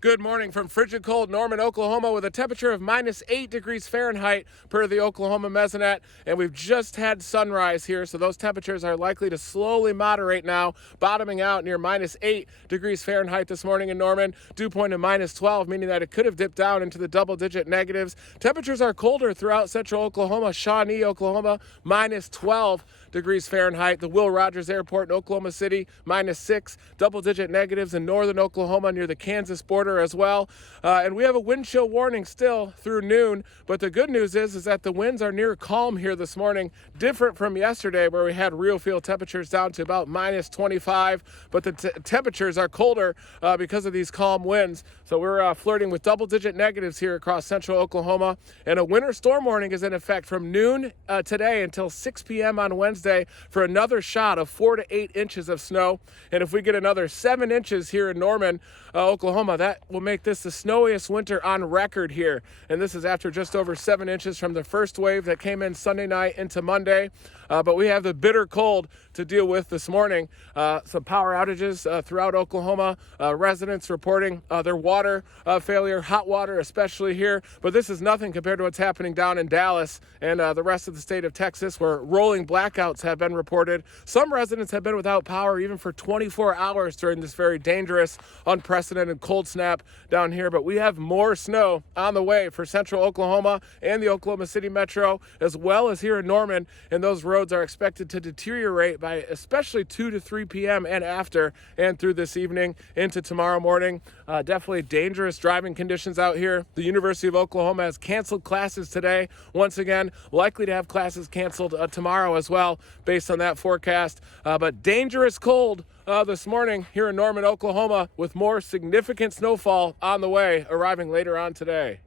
Good morning from frigid cold Norman, Oklahoma, with a temperature of -8 degrees Fahrenheit per the Oklahoma Mesonet. And we've just had sunrise here, so those temperatures are likely to slowly moderate now, bottoming out near -8 degrees Fahrenheit this morning in Norman. Dew point of -12, meaning that it could have dipped down into the double-digit negatives. Temperatures are colder throughout central Oklahoma. Shawnee, Oklahoma, -12 degrees Fahrenheit. The Will Rogers Airport in Oklahoma City, -6, double-digit negatives in northern Oklahoma near the Kansas border as well. And we have a wind chill warning still through noon, but the good news is that the winds are near calm here this morning, different from yesterday where we had real field temperatures down to about -25, but the temperatures are colder because of these calm winds. So we're flirting with double-digit negatives here across central Oklahoma, and a winter storm warning is in effect from noon today until 6 p.m. on Wednesday for another shot of 4 to 8 inches of snow. And if we get another 7 inches here in Norman, Oklahoma, that will make this the snowiest winter on record here. And this is after just over 7 inches from the first wave that came in Sunday night into Monday. But we have the bitter cold to deal with this morning. Some power outages throughout Oklahoma. Residents reporting their water failure, hot water especially here. But this is nothing compared to what's happening down in Dallas and the rest of the state of Texas, where rolling blackouts have been reported. Some residents have been without power even for 24 hours during this very dangerous, unprecedented cold snap down here. But we have more snow on the way for central Oklahoma and the Oklahoma City metro, as well as here in Norman, and those roads are expected to deteriorate by especially 2 to 3 p.m. and after and through this evening into tomorrow morning. Definitely dangerous driving conditions out here. The University of Oklahoma has canceled classes today. Once again, likely to have classes canceled tomorrow as well based on that forecast. But dangerous cold this morning here in Norman, Oklahoma, with more significant snowfall on the way, arriving later on today.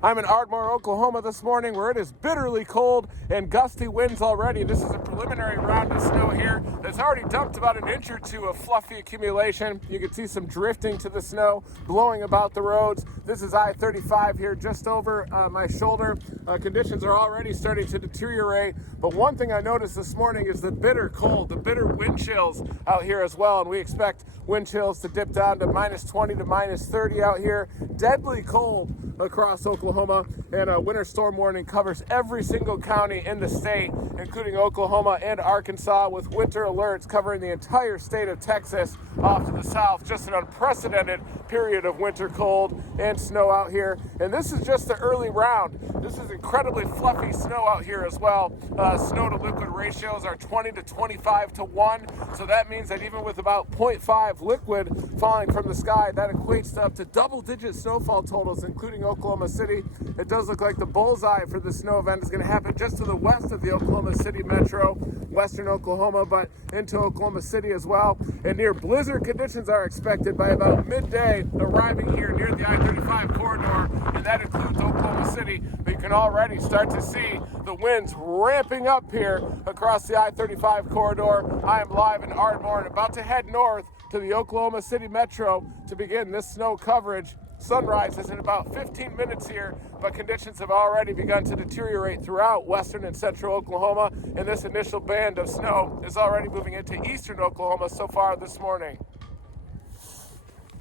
I'm in Ardmore, Oklahoma this morning, where it is bitterly cold and gusty winds already. This is a preliminary round of snow here that's already dumped about an inch or two of fluffy accumulation. You can see some drifting to the snow, blowing about the roads. This is I-35 here just over my shoulder. Conditions are already starting to deteriorate, but one thing I noticed this morning is the bitter cold, the bitter wind chills out here as well, and we expect wind chills to dip down to -20 to -30 out here. Deadly cold across Oklahoma, and a winter storm warning covers every single county in the state, including Oklahoma and Arkansas, with winter alerts covering the entire state of Texas off to the south. Just an unprecedented period of winter cold and snow out here, and this is just the early round. This is incredibly fluffy snow out here as well. Snow to liquid ratios are 20 to 25 to 1, so that means that even with about 0.5 liquid falling from the sky, that equates to up to double-digit snowfall totals, including Oklahoma City. It does look like the bullseye for the snow event is going to happen just to the west of the Oklahoma City metro, western Oklahoma, but into Oklahoma City as well. And near blizzard conditions are expected by about midday, arriving here near the I-35 corridor, and that includes Oklahoma City. But you can already start to see the winds ramping up here across the I-35 corridor. I am live in Ardmore and about to head north to the Oklahoma City metro to begin this snow coverage. Sunrise is in about 15 minutes here, but conditions have already begun to deteriorate throughout western and central Oklahoma, and this initial band of snow is already moving into eastern Oklahoma so far this morning.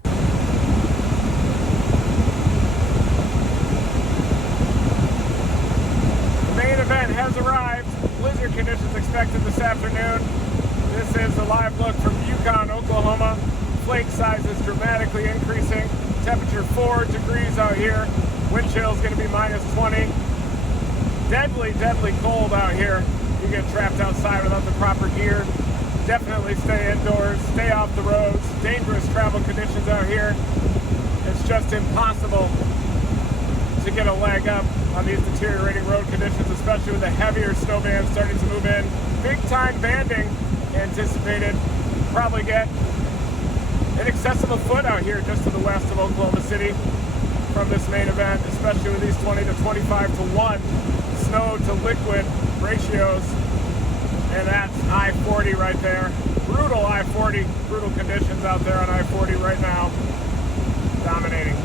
The main event has arrived. Blizzard conditions expected this afternoon. This is a live look from Yukon, Oklahoma. Flake size is dramatically increasing. Temperature 4 degrees out here. Wind chill is going to be -20. Deadly, deadly cold out here. You get trapped outside without the proper gear. Definitely stay indoors, stay off the roads. Dangerous travel conditions out here. It's just impossible to get a leg up on these deteriorating road conditions, especially with the heavier snow bands starting to move in. Big time banding anticipated. Probably get in excess of a foot out here just to the west of Oklahoma City from this main event, especially with these 20 to 25 to 1 snow to liquid ratios. And that's I-40 right there. Brutal I-40, brutal conditions out there on I-40 right now, dominating.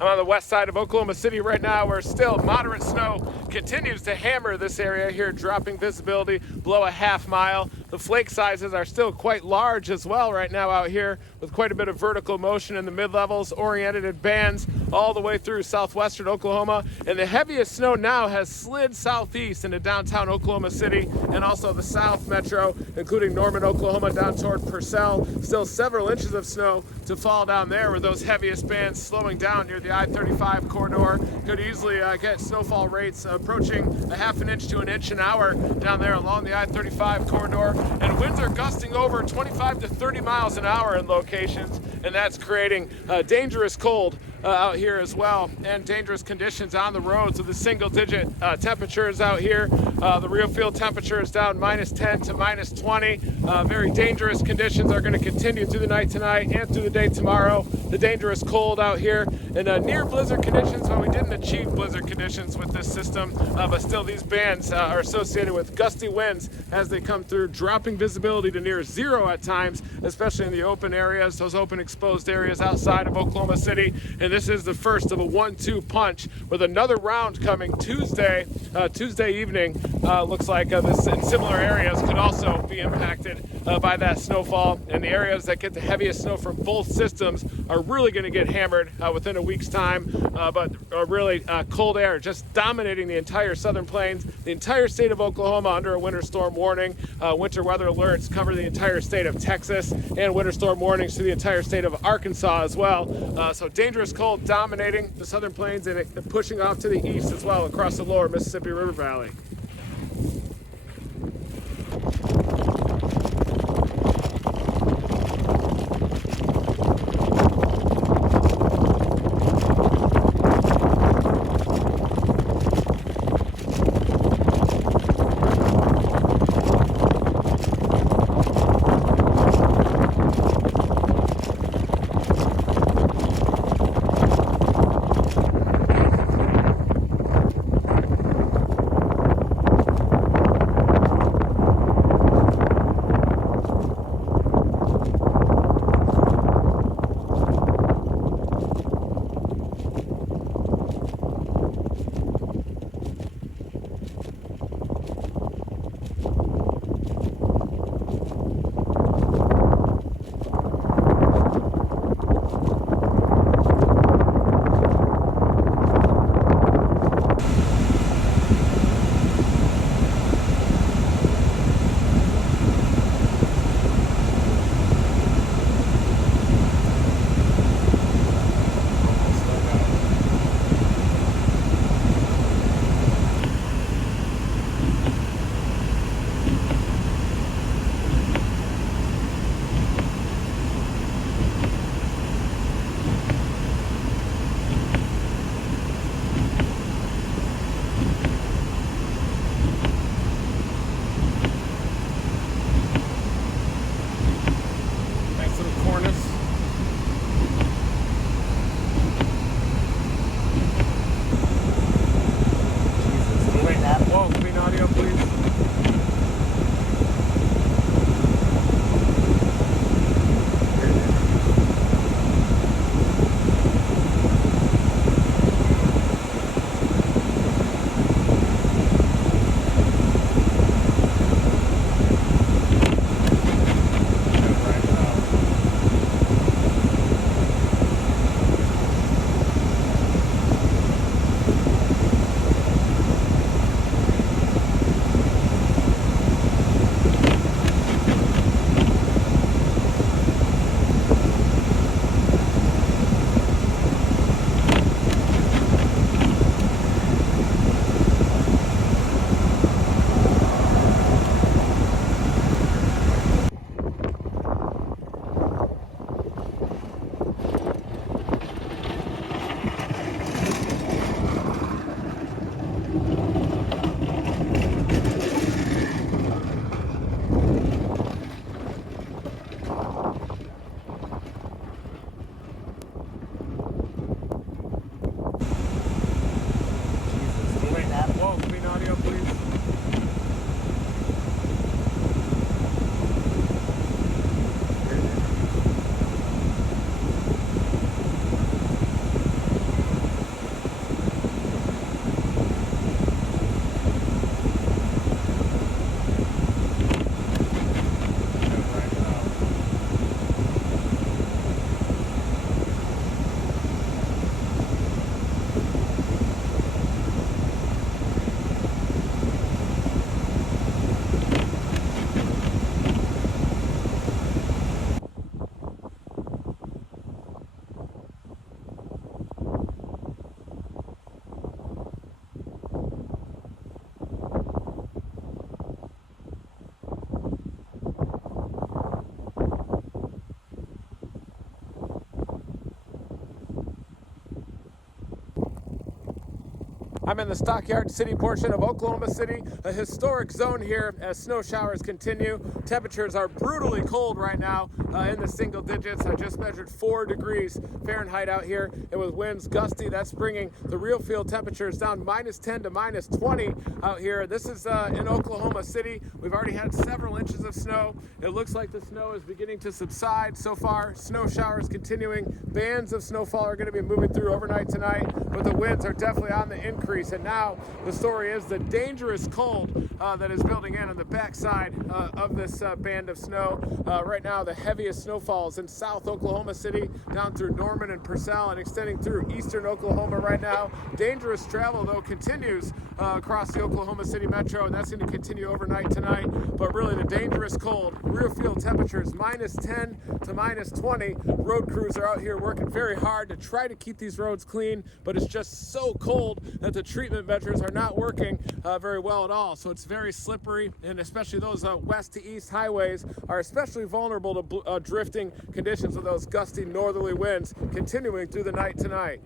I'm on the west side of Oklahoma City right now, where still moderate snow continues to hammer this area here, dropping visibility below a half mile. The flake sizes are still quite large as well right now out here, with quite a bit of vertical motion in the mid-levels, oriented at bands all the way through southwestern Oklahoma. And the heaviest snow now has slid southeast into downtown Oklahoma City and also the South Metro, including Norman, Oklahoma, down toward Purcell. Still several inches of snow to fall down there, with those heaviest bands slowing down near the I-35 corridor. Could easily get snowfall rates approaching a half an inch to an inch an hour down there along the I-35 corridor. And winds are gusting over 25 to 30 miles an hour in locations, and that's creating dangerous cold out here as well, and dangerous conditions on the roads with the single-digit temperatures out here. The real field temperature is down -10 to -20. Very dangerous conditions are going to continue through the night tonight and through the day tomorrow. The dangerous cold out here, and near blizzard conditions, but we didn't achieve blizzard conditions with this system, but still these bands are associated with gusty winds as they come through, dropping visibility to near zero at times, especially in the open areas, those open exposed areas outside of Oklahoma City. And this is the first of a 1-2 punch, with another round coming Tuesday evening. Looks like this in similar areas could also be impacted by that snowfall, and the areas that get the heaviest snow from both systems are really going to get hammered within a week's time. But really cold air just dominating the entire southern plains, the entire state of Oklahoma under a winter storm warning. Winter weather alerts cover the entire state of Texas, and winter storm warnings to the entire state of Arkansas as well. So dangerous cold dominating the southern plains and pushing off to the east as well across the lower Mississippi River Valley. I'm in the Stockyard City portion of Oklahoma City, a historic zone here as snow showers continue. Temperatures are brutally cold right now in the single digits. I just measured 4 degrees Fahrenheit out here, and with winds gusty, that's bringing the real field temperatures down -10 to -20 out here. This is in Oklahoma City. We've already had several inches of snow. It looks like the snow is beginning to subside so far. Snow showers continuing. Bands of snowfall are going to be moving through overnight tonight, but the winds are definitely on the increase. And now the story is the dangerous cold that is building in on the backside of this band of snow. Right now, the heaviest snowfalls in South Oklahoma City, down through Norman and Purcell, and extending through eastern Oklahoma right now. Dangerous travel, though, continues across the Oklahoma City metro, and that's going to continue overnight tonight. But really, the dangerous cold, real field temperatures -10 to -20. Road crews are out here working very hard to try to keep these roads clean, but it's just so cold that the treatment measures are not working very well at all. So it's very slippery, and especially those west to east highways are especially vulnerable to drifting conditions with those gusty northerly winds continuing through the night tonight.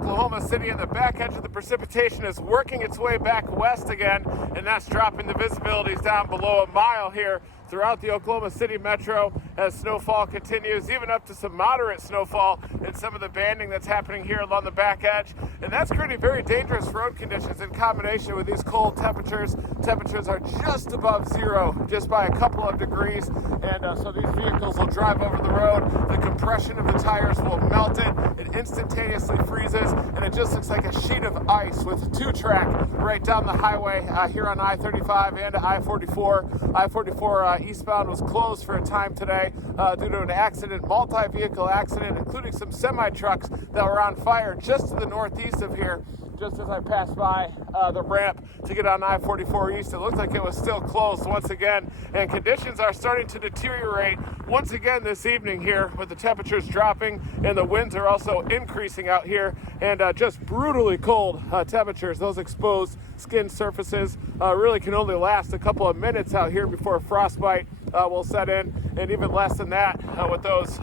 Oklahoma City, and the back edge of the precipitation is working its way back west again, and that's dropping the visibilities down below a mile here throughout the Oklahoma City metro as snowfall continues, even up to some moderate snowfall in some of the banding that's happening here along the back edge. And that's creating very dangerous road conditions in combination with these cold temperatures. Temperatures are just above zero, just by a couple of degrees, and so these vehicles will drive over the road. The compression of the tires will melt it. It instantaneously freezes, and it just looks like a sheet of ice with two-track right down the highway here on I-35 and I-44. I-44 eastbound was closed for a time today due to an accident, multi-vehicle accident, including some semi-trucks that were on fire just to the northeast of here. Just as I passed by the ramp to get on I-44 East, it looks like it was still closed once again, and conditions are starting to deteriorate once again this evening here, with the temperatures dropping and the winds are also increasing out here, and just brutally cold temperatures. Those exposed skin surfaces really can only last a couple of minutes out here before frostbite will set in, and even less than that with those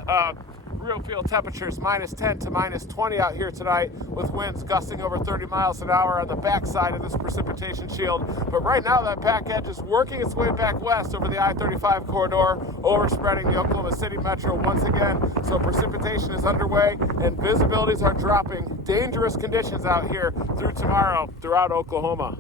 real field temperatures -10 to -20 out here tonight, with winds gusting over 30 miles an hour on the backside of this precipitation shield. But right now that back edge is working its way back west over the I-35 corridor, overspreading the Oklahoma City metro once again. So precipitation is underway and visibilities are dropping. Dangerous conditions out here through tomorrow throughout Oklahoma.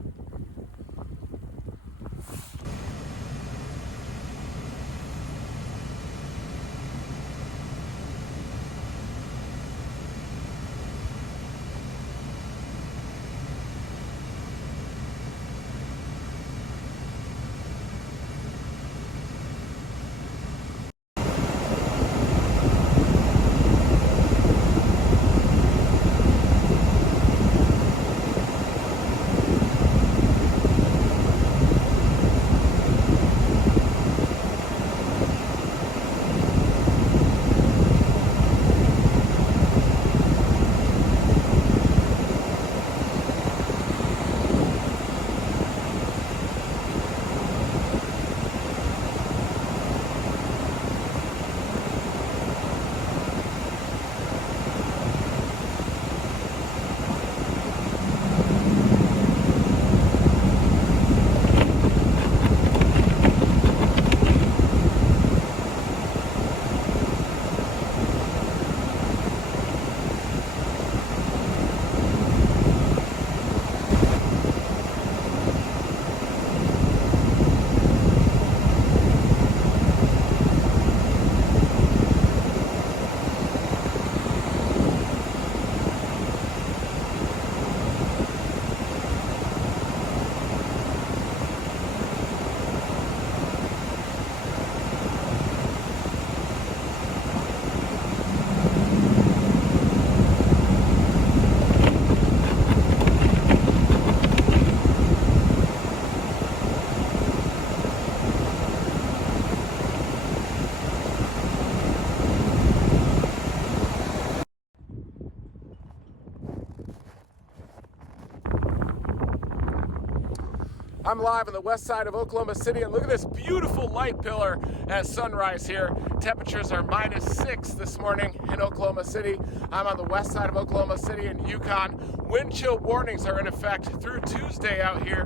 I'm live on the west side of Oklahoma City, and look at this beautiful light pillar at sunrise here. Temperatures are -6 this morning in Oklahoma City. I'm on the west side of Oklahoma City in Yukon. Wind chill warnings are in effect through Tuesday out here.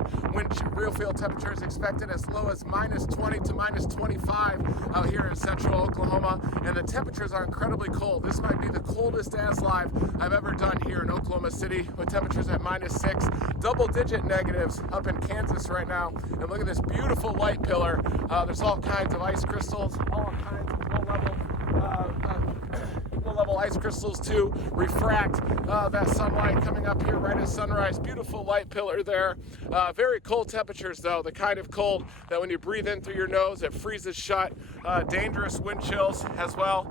Real field temperatures expected as low as -20 to -25 out here in central Oklahoma, and the temperatures are incredibly cold. This might be the coldest ASLive I've ever done here in Oklahoma City, with temperatures at -6, double-digit negatives up in Kansas right now. And look at this beautiful light pillar. There's all kinds of ice crystals, all kinds of low-level ice crystals to refract that sunlight coming up here right at sunrise. Beautiful light pillar there. Very cold temperatures though, the kind of cold that when you breathe in through your nose it freezes shut. Dangerous wind chills as well.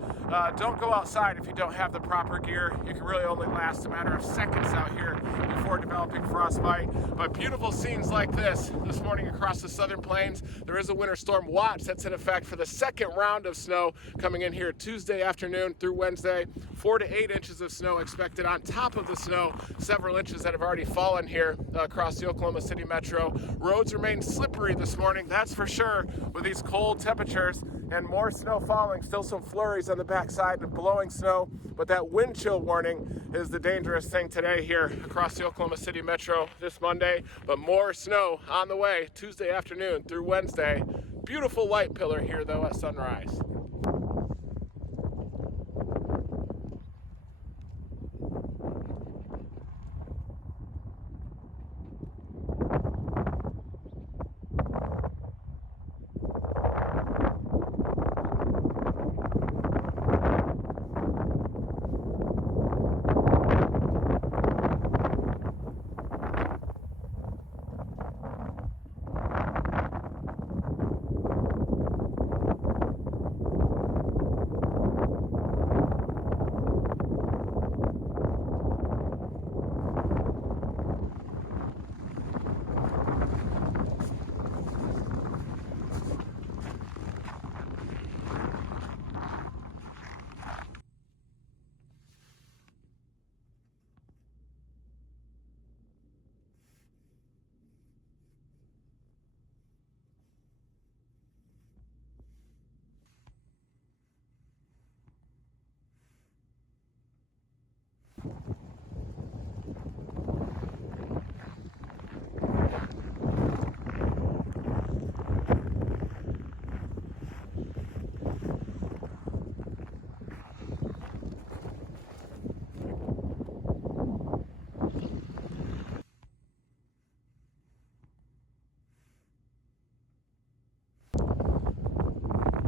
Don't go outside if you don't have the proper gear. You can really only last a matter of seconds out here before developing frostbite. But beautiful scenes like this morning across the southern plains. There is a winter storm watch that's in effect for the second round of snow coming in here Tuesday afternoon through Wednesday Thursday. 4 to 8 inches of snow expected on top of the snow. Several inches that have already fallen here across the Oklahoma City metro. Roads remain slippery this morning, that's for sure, with these cold temperatures and more snow falling. Still some flurries on the backside and blowing snow, but that wind chill warning is the dangerous thing today here across the Oklahoma City metro this Monday. But more snow on the way Tuesday afternoon through Wednesday. Beautiful light pillar here though at sunrise.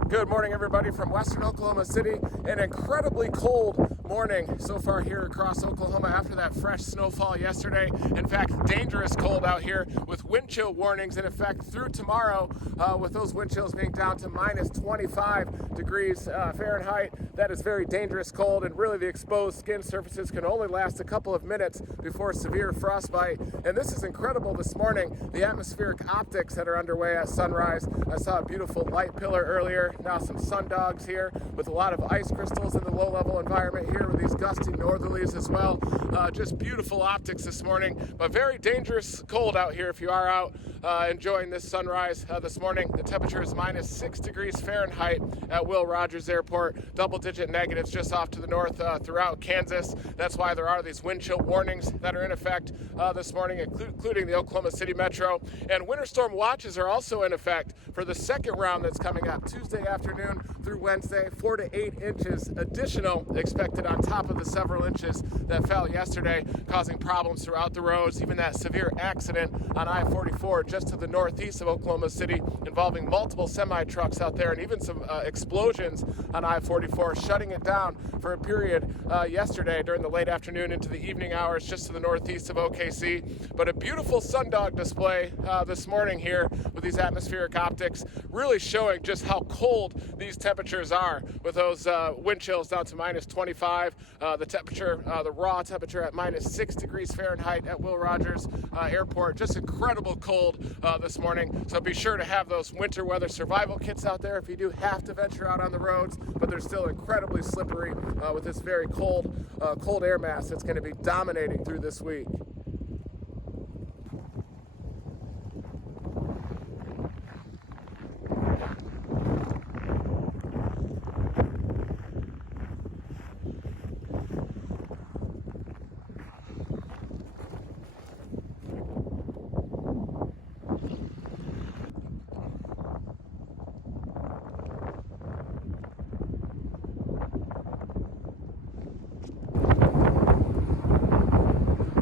Good morning, everybody, from western Oklahoma City. An incredibly cold morning so far here across Oklahoma after that fresh snowfall yesterday. In fact, dangerous cold out here with wind chill warnings in effect through tomorrow, with those wind chills being down to minus 25 degrees Fahrenheit. That is very dangerous cold, and really the exposed skin surfaces can only last a couple of minutes before severe frostbite. And this is incredible this morning, the atmospheric optics that are underway at sunrise. I saw a beautiful light pillar earlier, now some sundogs here with a lot of ice crystals in the low-level environment here with these gusty northerlies as well. Just beautiful optics this morning, but very dangerous cold out here if you are out enjoying this sunrise this morning. The temperature is minus 6 degrees Fahrenheit at Will Rogers Airport. Double-digit negatives just off to the north throughout Kansas. That's why there are these wind chill warnings that are in effect this morning, including the Oklahoma City metro. And winter storm watches are also in effect for the second round that's coming up Tuesday afternoon through Wednesday. 4 to 8 inches additional expected on top of the several inches that fell yesterday, causing problems throughout the roads. Even that severe accident on I-44 just to the northeast of Oklahoma City involving multiple semi-trucks out there, and even some explosions on I-44, shutting it down for a period yesterday during the late afternoon into the evening hours just to the northeast of OKC. But a beautiful sundog display this morning here with these atmospheric optics, really showing just how cold these temperatures are with those wind chills down to minus 25. The temperature, the raw temperature at minus 6 degrees Fahrenheit at Will Rogers Airport. Just incredible cold this morning. So be sure to have those winter weather survival kits out there if you do have to venture out on the roads, but they're still incredibly slippery with this very cold air mass that's going to be dominating through this week.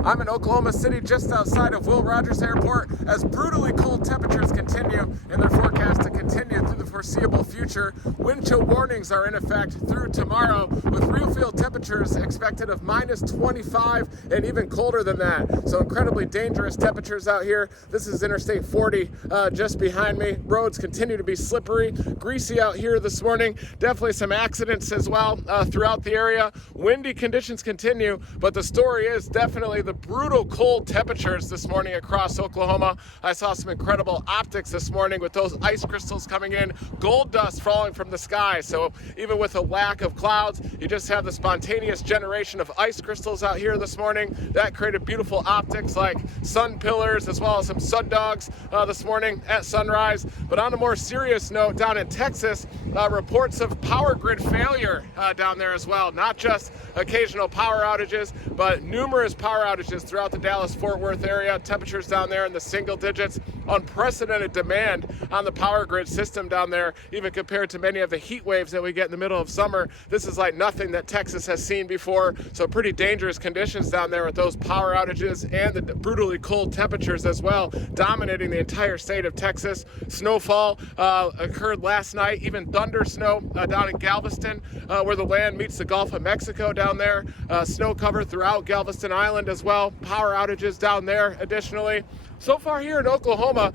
I'm in Oklahoma City, just outside of Will Rogers Airport, as brutally cold temperatures continue, and they're forecast to continue through the foreseeable future. Wind chill warnings are in effect through tomorrow, with real field temperatures expected of minus 25 and even colder than that. So incredibly dangerous temperatures out here. This is Interstate 40 just behind me. Roads continue to be slippery, greasy out here this morning. Definitely some accidents as well throughout the area. Windy conditions continue, but the story is definitely the brutal cold temperatures this morning across Oklahoma. I saw some incredible optics this morning with those ice crystals coming in gold dust falling from the sky. So even with a lack of clouds, you just have the spontaneous generation of ice crystals out here this morning. That created beautiful optics like sun pillars as well as some sundogs this morning at sunrise. But on a more serious note, down in Texas, reports of power grid failure down there as well. Not just occasional power outages, but numerous power outages throughout the Dallas-Fort Worth area. Temperatures down there in the single digits. Unprecedented demand on the power grid system down there, even compared to many of the heat waves that we get in the middle of summer. This is like nothing that Texas has seen before. So pretty dangerous conditions down there with those power outages and the brutally cold temperatures as well, dominating the entire state of Texas. Snowfall occurred last night, even thunder snow down in Galveston, where the land meets the Gulf of Mexico down there. Snow cover throughout Galveston Island as well. Power outages down there additionally. So far here in Oklahoma,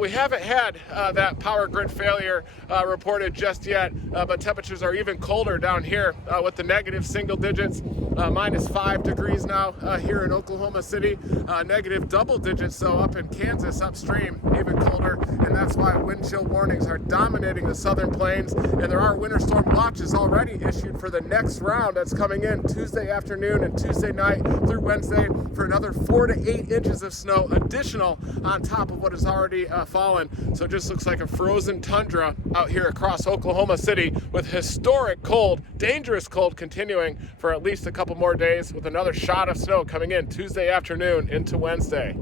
we haven't had that power grid failure reported just yet, but temperatures are even colder down here with the negative single digits, -5 degrees now here in Oklahoma City, negative double digits, so up in Kansas upstream, even colder, and that's why wind chill warnings are dominating the southern plains, and there are winter storm watches already issued for the next round that's coming in Tuesday afternoon and Tuesday night through Wednesday for another 4 to 8 inches of snow additional on top of what has already fallen. So it just looks like a frozen tundra out here across Oklahoma City with historic cold, dangerous cold continuing for at least a couple more days with another shot of snow coming in Tuesday afternoon into Wednesday.